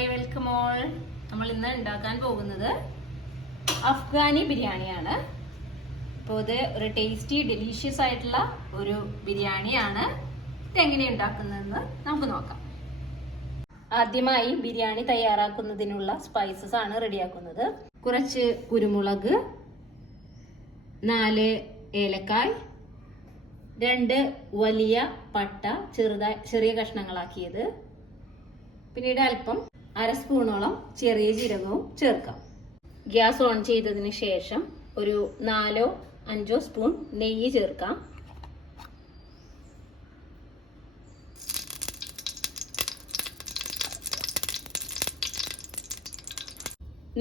Hi, welcome all. നമ്മൾ ഇന്ന് ഉണ്ടാക്കാൻ പോകുന്നത് അഫ്ഗാനി ബിരിയാണിയാണ്. അപ്പോൾ ഇത് ഒരു ടേസ്റ്റി ഡെലീഷ്യസ് ആയിട്ടുള്ള ഒരു ബിരിയാണിയാണ്. ഇതെങ്ങനെ ഉണ്ടാക്കുന്നതെന്ന് നമുക്ക് നോക്കാം. ആദ്യമായി ബിരിയാണി തയ്യാറാക്കുന്നതിനുള്ള സ്പൈസസ് ആണ് റെഡിയാക്കുന്നത്. കുറച്ച് കുരുമുളക്, 4 ഏലക്കായ്, 2 വലിയ പട്ട ചെറിയ കഷ്ണങ്ങളാക്കിയത്, പിന്നീട് അല്പം 1/2 സ്പൂണോളം ചെറിയ ജീരകവും ചേർക്കാം. ഗ്യാസ് ഓൺ ചെയ്തതിന് ശേഷം ഒരു 4-5 സ്പൂൺ നെയ്യ് ചേർക്കാം.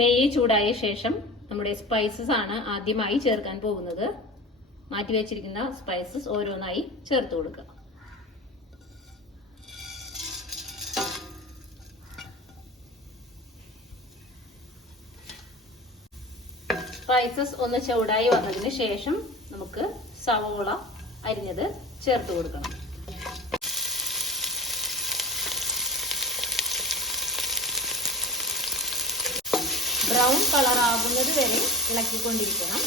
നെയ്യ് ചൂടായ ശേഷം നമ്മുടെ സ്പൈസസ് ആണ് ആദ്യമായി ചേർക്കാൻ പോകുന്നത്. മാറ്റി വെച്ചിരിക്കുന്ന സ്പൈസസ് ഓരോന്നായി ചേർത്ത് കൊടുക്കുക. സ്പൈസസ് ഒന്ന് ചൂടായി വന്നതിന് ശേഷം നമുക്ക് സവോള അരിഞ്ഞത് ചേർത്ത് കൊടുക്കണം. ബ്രൗൺ കളർ ആകുന്നത് വരെ ഇളക്കിക്കൊണ്ടിരിക്കണം.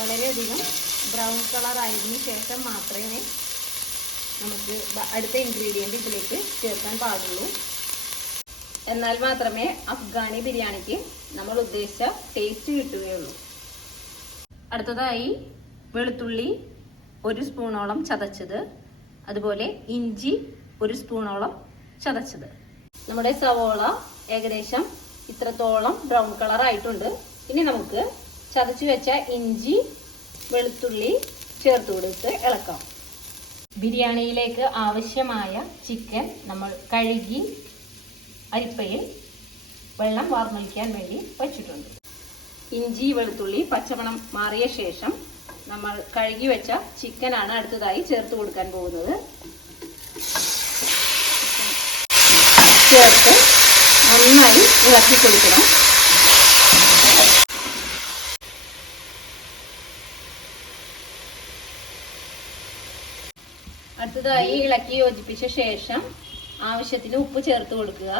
വളരെയധികം ബ്രൗൺ കളർ ആയതിനു ശേഷം മാത്രമേ നമുക്ക് അടുത്ത ഇൻഗ്രീഡിയന്റ് ഇതിലേക്ക് ചേർക്കാൻ പാടുള്ളൂ. എന്നാൽ മാത്രമേ അഫ്ഗാനി ബിരിയാണിക്ക് നമ്മൾ ഉദ്ദേശിച്ച ടേസ്റ്റ് കിട്ടുകയുള്ളൂ. അടുത്തതായി വെളുത്തുള്ളി 1 സ്പൂണോളം ചതച്ചത്, അതുപോലെ ഇഞ്ചി 1 സ്പൂണോളം ചതച്ചത്. നമ്മുടെ സവോള ഏകദേശം ഇത്രത്തോളം ബ്രൗൺ കളർ ആയിട്ടുണ്ട്. ഇനി നമുക്ക് ചതച്ചു വെച്ച ഇഞ്ചി, വെളുത്തുള്ളി ചേർത്ത് കൊടുത്ത് ഇളക്കാം. ബിരിയാണിയിലേക്ക് ആവശ്യമായ ചിക്കൻ നമ്മൾ കഴുകി അരിപ്പയിൽ വെള്ളം വാർന്നൊഴിക്കാൻ വേണ്ടി വച്ചിട്ടുണ്ട്. ഇഞ്ചി വെളുത്തുള്ളി പച്ചമണം മാറിയ ശേഷം നമ്മൾ കഴുകി വെച്ച ചിക്കനാണ് അടുത്തതായി ചേർത്ത് കൊടുക്കാൻ പോകുന്നത്. ചേർത്ത് നന്നായി ഇളക്കി കൊടുക്കണം. അടുത്തതായി ഇളക്കി യോജിപ്പിച്ച ശേഷം ആവശ്യത്തിന് ഉപ്പ് ചേർത്ത് കൊടുക്കുക.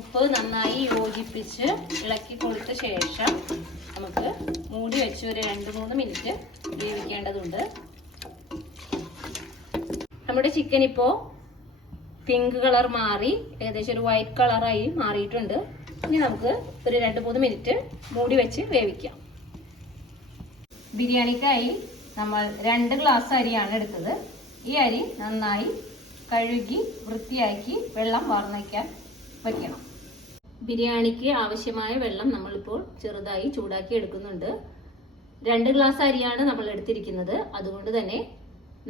ഉപ്പ് നന്നായി യോജിപ്പിച്ച് ഇളക്കി കൊടുത്ത ശേഷം നമുക്ക് മൂടി വെച്ച് ഒരു 2-3 മിനിറ്റ് വേവിക്കേണ്ടതുണ്ട്. നമ്മുടെ ചിക്കൻ ഇപ്പോൾ പിങ്ക് കളർ മാറി ഏകദേശം ഒരു വൈറ്റ് കളറായി മാറിയിട്ടുണ്ട്. ഇനി നമുക്ക് ഒരു 2-3 മിനിറ്റ് മൂടി വെച്ച് വേവിക്കാം. ബിരിയാണിക്കായി നമ്മൾ 2 ഗ്ലാസ് അരിയാണ് എടുത്തത്. ഈ അരി നന്നായി കഴുകി വൃത്തിയാക്കി വെള്ളം വാർന്നയ്ക്കാൻ വയ്ക്കണം. ബിരിയാണിക്ക് ആവശ്യമായ വെള്ളം നമ്മളിപ്പോൾ ചെറുതായി ചൂടാക്കി എടുക്കുന്നുണ്ട്. 2 ഗ്ലാസ് അരിയാണ് നമ്മൾ എടുത്തിരിക്കുന്നത്. അതുകൊണ്ട് തന്നെ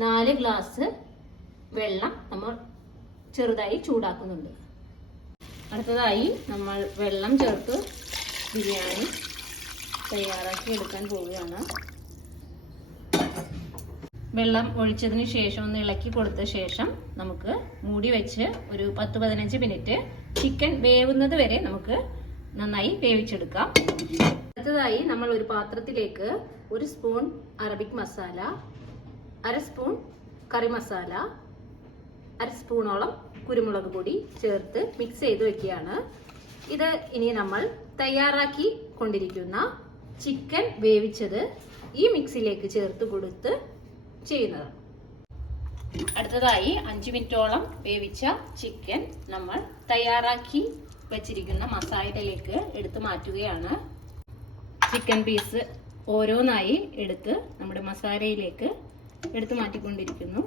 4 ഗ്ലാസ് വെള്ളം നമ്മൾ ചെറുതായി ചൂടാക്കുന്നുണ്ട്. അടുത്തതായി നമ്മൾ വെള്ളം ചേർത്ത് ബിരിയാണി തയ്യാറാക്കി എടുക്കാൻ പോവുകയാണ്. വെള്ളം ഒഴിച്ചതിന് ശേഷം ഒന്ന് ഇളക്കി കൊടുത്ത ശേഷം നമുക്ക് മൂടി വെച്ച് ഒരു 10-15 മിനിറ്റ് ചിക്കൻ വേവുന്നത് വരെ നമുക്ക് നന്നായി വേവിച്ചെടുക്കാം. അടുത്തതായി നമ്മൾ ഒരു പാത്രത്തിലേക്ക് 1 സ്പൂൺ അറബിക് മസാല, 1/2 സ്പൂൺ കറി മസാല, 1/2 സ്പൂണോളം കുരുമുളക് പൊടി ചേർത്ത് മിക്സ് ചെയ്ത് വെക്കുകയാണ്. ഇത് ഇനി നമ്മൾ തയ്യാറാക്കി കൊണ്ടിരിക്കുന്ന ചിക്കൻ വേവിച്ചത് ഈ മിക്സിലേക്ക് ചേർത്ത് കൊടുത്ത് ചെയ്യുന്നത്. അടുത്തതായി 5 മിനിറ്റോളം വേവിച്ച ചിക്കൻ നമ്മൾ തയ്യാറാക്കി വെച്ചിരിക്കുന്ന മസാലയിലേക്ക് എടുത്ത് മാറ്റുകയാണ്. ചിക്കൻ പീസ് ഓരോന്നായി എടുത്ത് നമ്മുടെ മസാലയിലേക്ക് എടുത്ത് മാറ്റിക്കൊണ്ടിരിക്കുന്നു.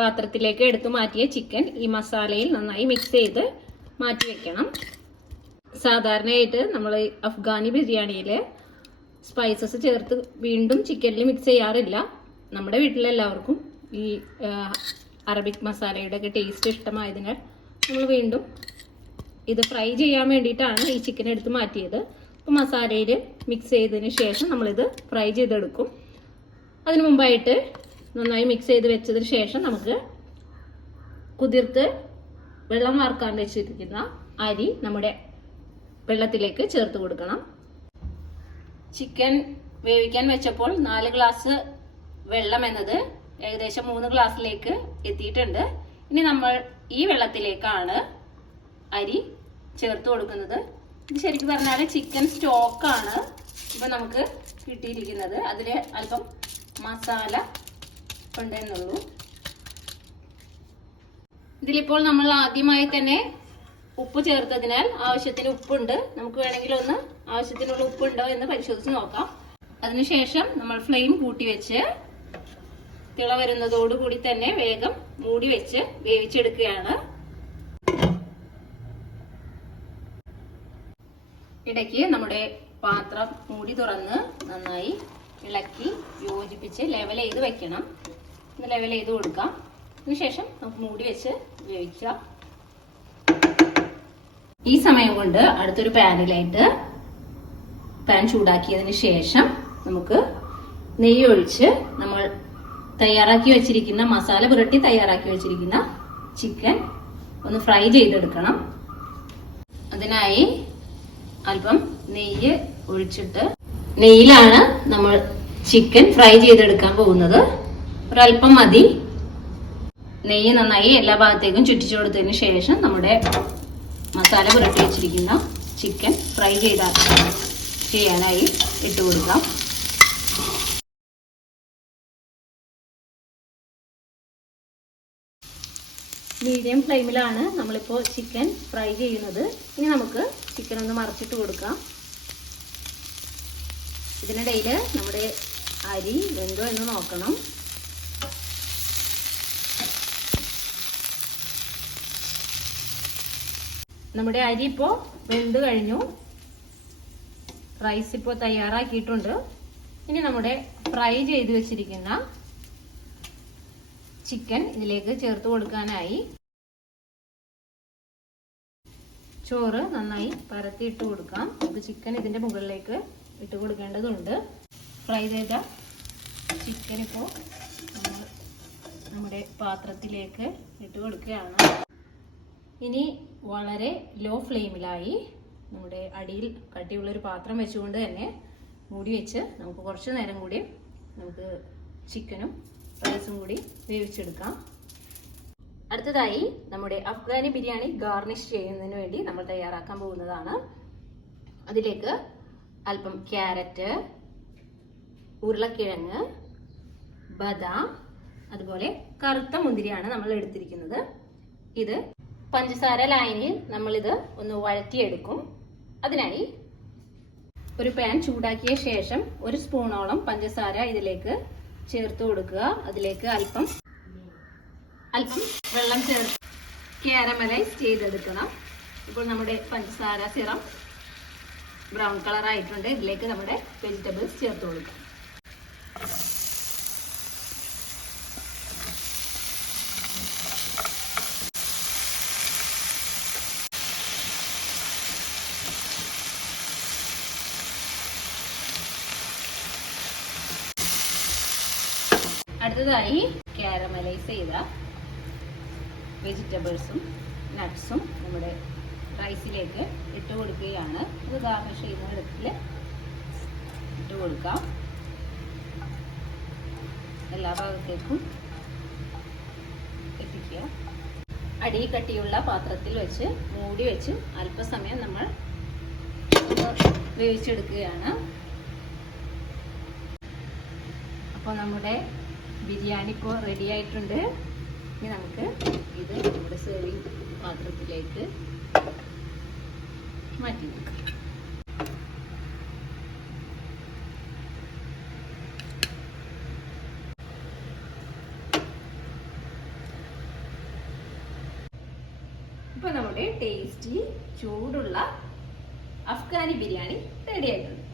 പാത്രത്തിലേക്ക് എടുത്തു മാറ്റിയ ചിക്കൻ ഈ മസാലയിൽ നന്നായി മിക്സ് ചെയ്ത് മാറ്റി വെക്കണം. സാധാരണയായിട്ട് നമ്മൾ അഫ്ഗാനി ബിരിയാണിയിൽ സ്പൈസസ് ചേർത്ത് വീണ്ടും ചിക്കനിൽ മിക്സ് ചെയ്യാറില്ല. നമ്മുടെ വീട്ടിലെല്ലാവർക്കും ഈ അറബിക് മസാലയുടെ ഒക്കെ ടേസ്റ്റ് ഇഷ്ടമായതിനാൽ നമ്മൾ വീണ്ടും ഇത് ഫ്രൈ ചെയ്യാൻ വേണ്ടിയിട്ടാണ് ഈ ചിക്കൻ എടുത്ത് മാറ്റിയത്. അപ്പോൾ മസാലയിൽ മിക്സ് ചെയ്തതിന് ശേഷം നമ്മളിത് ഫ്രൈ ചെയ്തെടുക്കും. അതിനു മുമ്പായിട്ട് നന്നായി മിക്സ് ചെയ്ത് വെച്ചതിന് ശേഷം നമുക്ക് കുതിർത്ത് വെള്ളം വാർക്കാൻ വെച്ചിരിക്കുന്ന അരി നമ്മുടെ വെള്ളത്തിലേക്ക് ചേർത്ത് കൊടുക്കണം. ചിക്കൻ വേവിക്കാൻ വെച്ചപ്പോൾ 4 ഗ്ലാസ് വെള്ളം എന്നത് ഏകദേശം 3 ഗ്ലാസ്സിലേക്ക് എത്തിയിട്ടുണ്ട്. ഇനി നമ്മൾ ഈ വെള്ളത്തിലേക്കാണ് അരി ചേർത്ത് കൊടുക്കുന്നത്. ഇത് ശരിക്കും പറഞ്ഞാൽ ചിക്കൻ സ്റ്റോക്കാണ് ഇപ്പൊ നമുക്ക് കിട്ടിയിരിക്കുന്നത്. അതിൽ അല്പം മസാല ഉണ്ടെന്നുള്ളൂ. ഇതിലിപ്പോൾ നമ്മൾ ആദ്യമായി തന്നെ ഉപ്പ് ചേർത്തതിനാൽ ആവശ്യത്തിന് ഉപ്പുണ്ട്. നമുക്ക് വേണമെങ്കിൽ ഒന്ന് ആവശ്യത്തിനുള്ള ഉപ്പുണ്ടോ എന്ന് പരിശോധിച്ച് നോക്കാം. അതിനുശേഷം നമ്മൾ ഫ്ലെയിം കൂട്ടി വെച്ച് തിള വരുന്നതോടുകൂടി തന്നെ വേഗം മൂടി വെച്ച് വേവിച്ചെടുക്കുകയാണ്. ഇടയ്ക്ക് നമ്മുടെ പാത്രം മൂടി തുറന്ന് നന്നായി ഇളക്കി യോജിപ്പിച്ച് ലെവൽ ചെയ്ത് വെക്കണം. ഇത് ലെവൽ ചെയ്ത് കൊടുക്കാം. അതിനുശേഷം നമുക്ക് മൂടി വെച്ച് വേവിക്കാം. ഈ സമയം കൊണ്ട് അടുത്തൊരു പാനിലായിട്ട് പാൻ ചൂടാക്കിയതിന് ശേഷം നമുക്ക് നെയ്യ് ഒഴിച്ച് നമ്മൾ തയ്യാറാക്കി വെച്ചിരിക്കുന്ന മസാല പുരട്ടി തയ്യാറാക്കി വെച്ചിരിക്കുന്ന ചിക്കൻ ഒന്ന് ഫ്രൈ ചെയ്തെടുക്കണം. അതിനായി അല്പം നെയ്യ് ഒഴിച്ചിട്ട് നെയ്യിലാണ് നമ്മൾ ചിക്കൻ ഫ്രൈ ചെയ്തെടുക്കാൻ പോകുന്നത്. ഒരല്പം മതി. നെയ്യ് നന്നായി എല്ലാ ഭാഗത്തേക്കും ചുറ്റിച്ചു കൊടുത്തതിന് ശേഷം നമ്മുടെ മസാല പുരട്ടി വെച്ചിരിക്കുന്ന ചിക്കൻ ഫ്രൈ ചെയ്യാനായി ഇട്ട് കൊടുക്കാം. മീഡിയം ഫ്ലെയിമിലാണ് നമ്മളിപ്പോൾ ചിക്കൻ ഫ്രൈ ചെയ്യുന്നത്. ഇനി നമുക്ക് ചിക്കൻ ഒന്ന് മറിച്ചിട്ട് കൊടുക്കാം. ഇതിനിടയിൽ നമ്മുടെ അരി വെന്തോ എന്ന് നോക്കണം. നമ്മുടെ അരി ഇപ്പോൾ വെന്ത് കഴിഞ്ഞു. റൈസ് ഇപ്പോൾ തയ്യാറാക്കിയിട്ടുണ്ട്. ഇനി നമ്മുടെ ഫ്രൈ ചെയ്ത് വെച്ചിരിക്കുന്ന ചിക്കൻ ഇതിലേക്ക് ചേർത്ത് കൊടുക്കാനായി ചോറ് നന്നായി പരത്തി ഇട്ട് കൊടുക്കാം. നമുക്ക് ചിക്കൻ ഇതിന്റെ മുകളിലേക്ക് ഇട്ട് കൊടുക്കേണ്ടതുണ്ട്. ഫ്രൈ ചെയ്ത ചിക്കൻ ഇപ്പോൾ നമ്മുടെ പാത്രത്തിലേക്ക് ഇട്ട് കൊടുക്കുകയാണ്. ഇനി വളരെ ലോ ഫ്ലെയിമിലായി നമ്മുടെ അടിയിൽ കട്ടിയുള്ളൊരു പാത്രം വെച്ചുകൊണ്ട് തന്നെ മൂടി വെച്ച് നമുക്ക് കുറച്ച് നേരം കൂടി നമുക്ക് ചിക്കനും റൈസും കൂടി വേവിച്ചെടുക്കാം. അടുത്തതായി നമ്മുടെ അഫ്ഗാനി ബിരിയാണി ഗാർണിഷ് ചെയ്യുന്നതിന് വേണ്ടി നമ്മൾ തയ്യാറാക്കാൻ പോകുന്നതാണ്. അതിലേക്ക് അല്പം ക്യാരറ്റ്, ഉരുളക്കിഴങ്ങ്, ബദാം, അതുപോലെ കറുത്ത മുന്തിരിയാണ് നമ്മൾ എടുത്തിരിക്കുന്നത്. ഇത് പഞ്ചസാര ലായനിയിൽ നമ്മളിത് ഒന്ന് വഴറ്റിയെടുക്കും. അതിനായി ഒരു പാൻ ചൂടാക്കിയ ശേഷം 1 സ്പൂണോളം പഞ്ചസാര ഇതിലേക്ക് ചേർത്ത് കൊടുക്കുക. അതിലേക്ക് അല്പം വെള്ളം ചേർത്ത് കാരമലൈസ് ചെയ്തെടുക്കണം. ഇപ്പോൾ നമ്മുടെ പഞ്ചസാര സിറം ബ്രൗൺ കളർ ആയിട്ടുണ്ട്. ഇതിലേക്ക് നമ്മുടെ വെജിറ്റബിൾസ് ചേർത്ത് കൊടുക്കാം. അടുത്തതായി കാരമലൈസ് ചെയ്ത വെജിറ്റബിൾസും നട്ട്സും നമ്മുടെ റൈസിലേക്ക് ഇട്ട് കൊടുക്കുകയാണ്. ഇത് ഗാർണിഷ് ചെയ്യുന്ന ഇടത്തിൽ ഇട്ട് കൊടുക്കാം. എല്ലാ ഭാഗത്തേക്കും എത്തിക്കുക. അടി കട്ടിയുള്ള പാത്രത്തിൽ വെച്ച് മൂടി വെച്ച് അല്പസമയം നമ്മൾ വേവിച്ചെടുക്കുകയാണ്. അപ്പോൾ നമ്മുടെ ബിരിയാണി ഇപ്പോൾ റെഡി ആയിട്ടുണ്ട്. ഇനി നമുക്ക് ഇത് നമ്മുടെ സെർവിങ് പാത്രത്തിലേക്ക് മാറ്റി വെക്കാം. ഇപ്പോൾ നമ്മുടെ ടേസ്റ്റി ചൂടുള്ള അഫ്ഗാനി ബിരിയാണി റെഡി ആയിട്ടുണ്ട്.